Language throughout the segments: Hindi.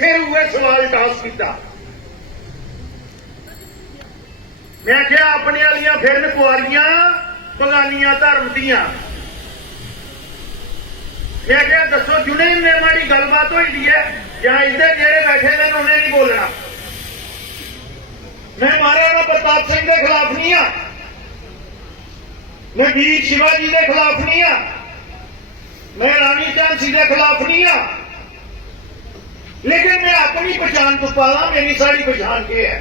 फिर हुए सवाल टॉस किया। मैं क्या अपने वालियां फिर कुआरियां बगानियां धर्म दियां। मैं क्या दसो जुने ने माड़ी गलबात हुई है या इधर जेड़े बैठे हैं उन्हें नहीं बोलना। मैं महाराणा प्रताप सिंह के खिलाफ नहीं हाँ, मैं वीर शिवाजी के खिलाफ नहीं हाँ, मैं रानी झांसी के खिलाफ नहीं हाँ, लेकिन मैं अपनी पहचान तो पाला। मेरी सारी पहचान के है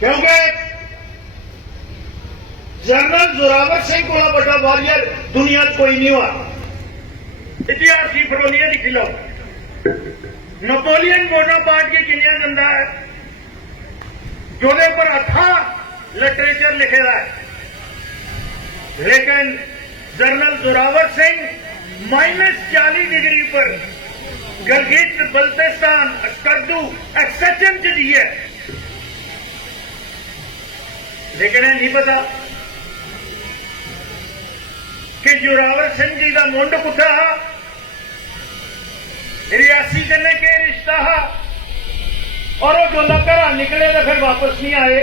क्योंकि जनरल जोरावर सिंह को बड़ा वॉरियर दुनिया कोई नहीं हुआ। इतिहास की फरोलियां लिख लो। नेपोलियन बोनापार्ट की किनिया गंदा है जो पर अच्छा लिटरेचर लिखेगा है, लेकिन जनरल जोरावर सिंह -40 डिग्री पर गिलगित बल्तिस्तान स्कर्दू एक्सचन च जी है, लेकिन यह नहीं पता कि जोरावर सिंह जी का मुंड पुठा रियासी कन्ने के रिश्ता हा और वो जो घर निकले तो फिर वापस नहीं आए।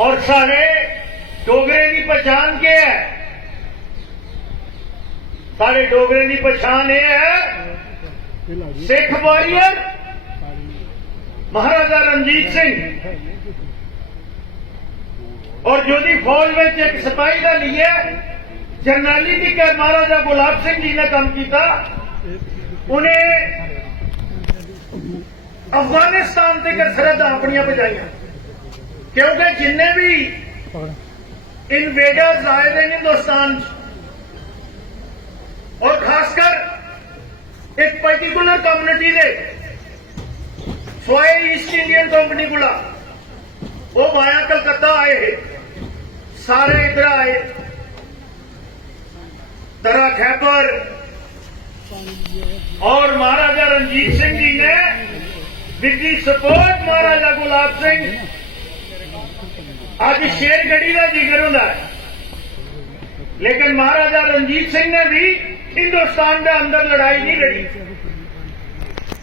और सारे डोगरे की पहचान क्या है? सारे डोगरे की पहचान यह है सिख वॉरियर महाराजा रणजीत सिंह और जो दी फौज में एक सिपाही का लिया जरनैली की क्या महाराजा गुलाब सिंह जी ने काम किया। उन्हें अफगानिस्तान तक सरहद अपनिया बजाइया क्योंकि जिन्ने भी इन्वेडर्स आए थे हिंदुस्तान और खासकर एक पर्टिकुलर कम्युनिटी दे स्वाए ईस्ट इंडियन कंपनी गुला वो वाया कलकत्ता आए है, सारे इधर आए दरा खैबर और महाराजा रणजीत सिंह जी ने विद दी सपोर्ट महाराजा गुलाब सिंह आज शेरगढ़ी का जिक्र होता है, लेकिन महाराजा रणजीत सिंह ने भी हिंदुस्तान के अंदर लड़ाई नहीं लड़ी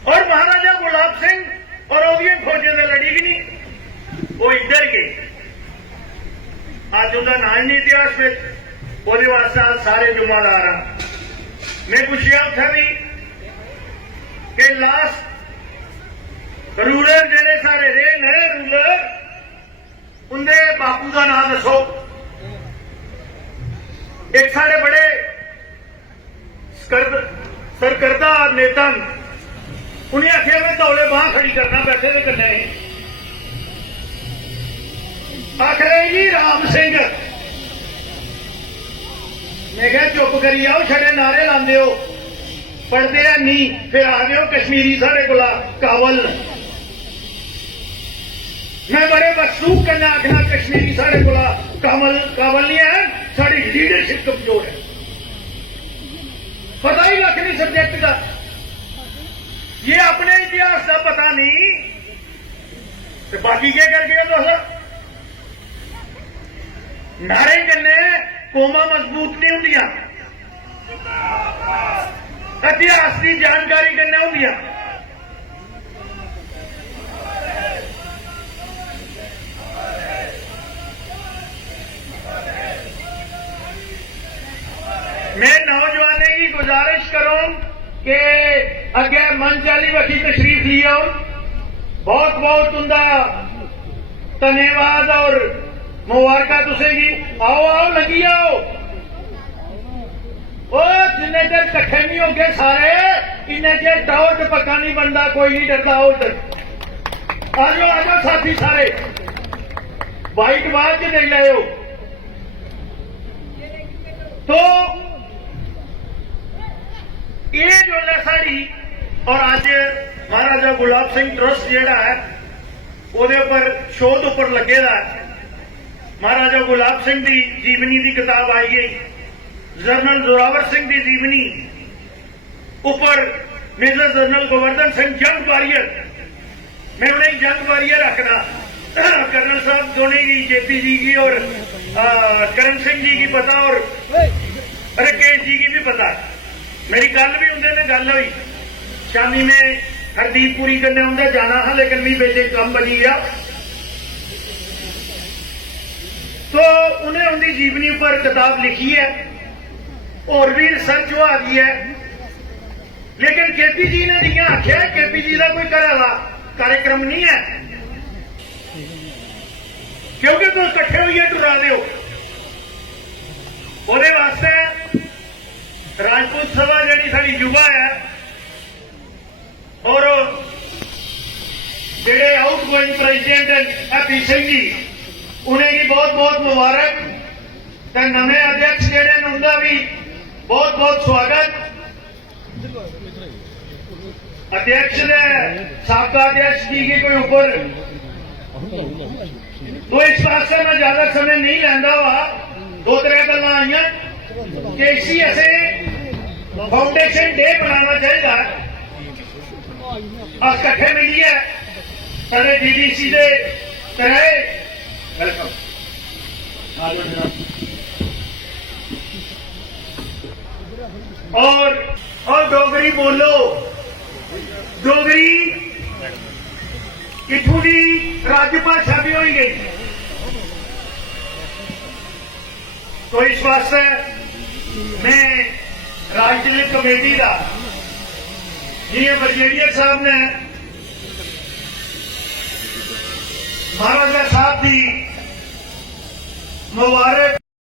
और महाराजा गुलाब सिंह और ओदियन फौजें ने लड़ी भी नहीं, वो इधर गए। आज उसका नाम नहीं इतिहास में वो वास्ते सारे जुम्मेदार मैं पूछा उठा भी कि लास्ट रूलर जेडे सारे रहे नए रूलर उनके बापू का नाम दसो। एक सारे बड़े सरकर्दा नेता उन्हें आखिया मैं दौड़े बाह खड़ी करना बैठे थे कन्ने आखिर जी राम सिंह। मैं क्या चुप करी आओ छड़े नारे लाते हो पढ़ते हैं नहीं फिर आ गए हो कश्मीरी साढ़े को कावल। मैं बड़े बसूख करना आखना कश्मीरी साढ़े को कावल नहीं है, साड़ी लीडरशिप कमजोर है, पता ही लख नहीं सब्जेक्ट का, ये अपने इतिहास का पता नहीं तो बाकी क्या कर गए दोस्तों। नारे कन्ने कोमा मजबूत नहीं होंदियां, इतिहास की जानकारी कन्ने होंदियां। मैं नौजवानों की गुजारिश करूं कि अगे मंच वाली वकी तशरीफ लियो। बहुत बहुत उनका धन्यवाद और मुबारक तुसेगी। आओ आओ लगी आओ जिन्ने चर कट्ठे नहीं हो गए सारे इन्ने चेर टावर च पक्का नहीं बनता, कोई नहीं डरता। आओ इधर आ जाओ साथी सारे वाइट बाद च नहीं लाओ। तो ये जो है साड़ी और आज महाराजा गुलाब सिंह ट्रस्ट जेड़ा है ਉਹਦੇ पर शोध उपर लगेगा। महाराजा गुलाब सिंह की जीवनी की किताब आई गई, जनरल जोरावर सिंह की जीवनी उपर मेजर जनरल गोवर्धन सिंह जंग वारियर। मैं उन्हें जंग वारियर रखना कर्नल साहब दोनों की जेपी जी की और करण सिंह जी की पता और राकेश जी की भी पता। मेरी गल भी उनसे में गल हुई शामी में हरदीप पूरी करने होंगे जाना है, लेकिन भी बेटे कम बनी गया। तो उन्हें उनकी जीवनी पर किताब लिखी है और भी रिसर्च हो रही है। लेकिन केपी जी ने जियां आख्या, केपी जी का कोई घर वाला कार्यक्रम नहीं है, क्योंकि तुम इकट्ठे हुई टुरा दो। ਉਹਦੇ वास्ते राजपूत सभा जी साड़ी युवा है और जेडे outgoing president Happy Singh ji उन्हें भी बहुत बहुत मुबारक। ते नवे अध्यक्ष जेडे ने उनका भी बहुत बहुत स्वागत। अध्यक्ष ने साबका अध्यक्ष जी के कोई ऊपर, तो इस वास्ते मैं ज्यादा समय नहीं लेंदा हुआ। दो तरह गल्लां आईयां कि इसी ऐसे फाउंडेशन डे बनाना चाहिए। अस कट्ठे मिलिए सारे डीडीसी दे कराए वेलकम। और डोगरी बोलो, डोगरी इत्थों की राजभाषा भी हो गई। तो इस वास्ते मैं राजनीतिक कमेटी का ये ब्रिगेडियर साहब ने महाराजा साहब की मुबारक